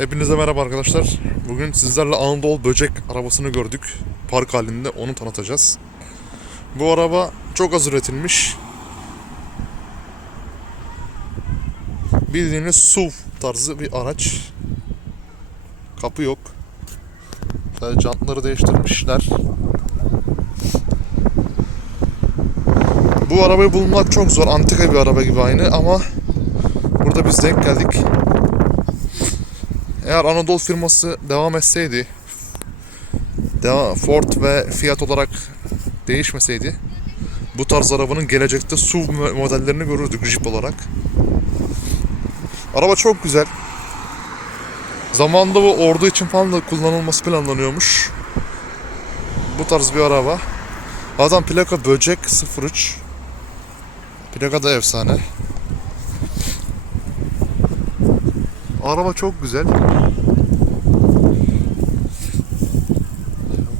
Hepinize merhaba arkadaşlar. Bugün sizlerle Anadolu Böcek arabasını gördük. Park halinde onu tanıtacağız. Bu araba çok az üretilmiş. Bildiğiniz SUV tarzı bir araç. Kapı yok. Sadece jantları değiştirmişler. Bu arabayı bulmak çok zor. Antika bir araba gibi aynı ama burada biz denk geldik. Eğer Anadolu firması devam etseydi, Ford ve Fiat olarak değişmeseydi, bu tarz arabanın gelecekte SUV mo- modellerini görürdük Jeep olarak. Araba çok güzel. Zamanında bu ordu için falan da kullanılması planlanıyormuş. Bu tarz bir araba. Adam plaka böcek 03. Plaka da efsane. Araba çok güzel.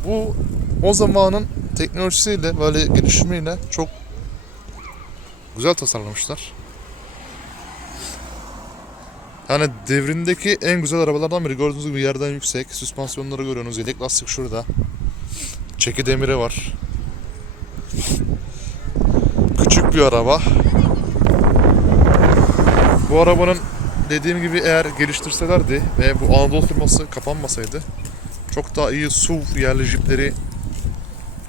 Bu o zamanın teknolojisiyle böyle gelişimiyle çok güzel tasarlamışlar. Yani devrindeki en güzel arabalardan biri. Gördüğünüz gibi yerden yüksek. Süspansiyonları görüyorsunuz. Yedek lastik şurada. Çeki demiri var. Küçük bir araba. Bu arabanın dediğim gibi eğer geliştirselerdi ve bu Anadolu firması kapanmasaydı çok daha iyi SUV yerli jipleri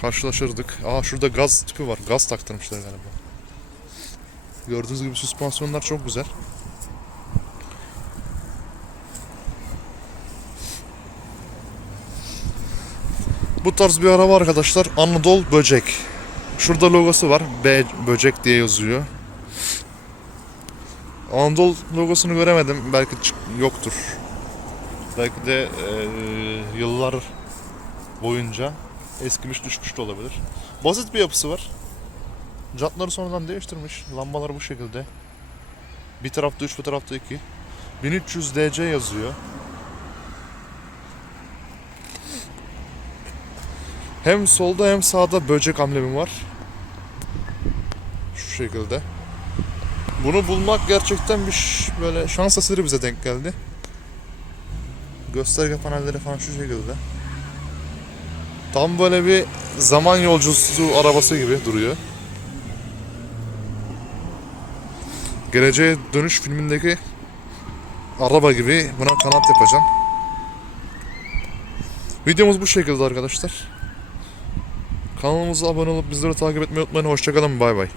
karşılaşırdık. Aa şurada gaz tüpü var. Gaz taktırmışlar galiba. Gördüğünüz gibi süspansiyonlar çok güzel. Bu tarz bir araba arkadaşlar. Anadolu Böcek. Şurada logosu var. B Böcek diye yazıyor. Anadolu logosunu göremedim. Belki yoktur. Belki de eee, yıllar boyunca eskimiş düşmüş de olabilir. Basit bir yapısı var. Jantları sonradan değiştirmiş. Lambalar bu şekilde. Bir tarafta 3 bir tarafta 2. 1300 DC yazıyor. Hem solda hem sağda böcek amblemi var. Şu şekilde. Bunu bulmak gerçekten bir böyle şans eseri bize denk geldi. Gösterge panelleri falan şu şekilde. Tam böyle bir zaman yolcusu arabası gibi duruyor. Geleceğe Dönüş filmindeki araba gibi buna kanat yapacağım. Videomuz bu şekilde arkadaşlar. Kanalımıza abone olup bizleri takip etmeyi unutmayın. Hoşçakalın. Bay bay.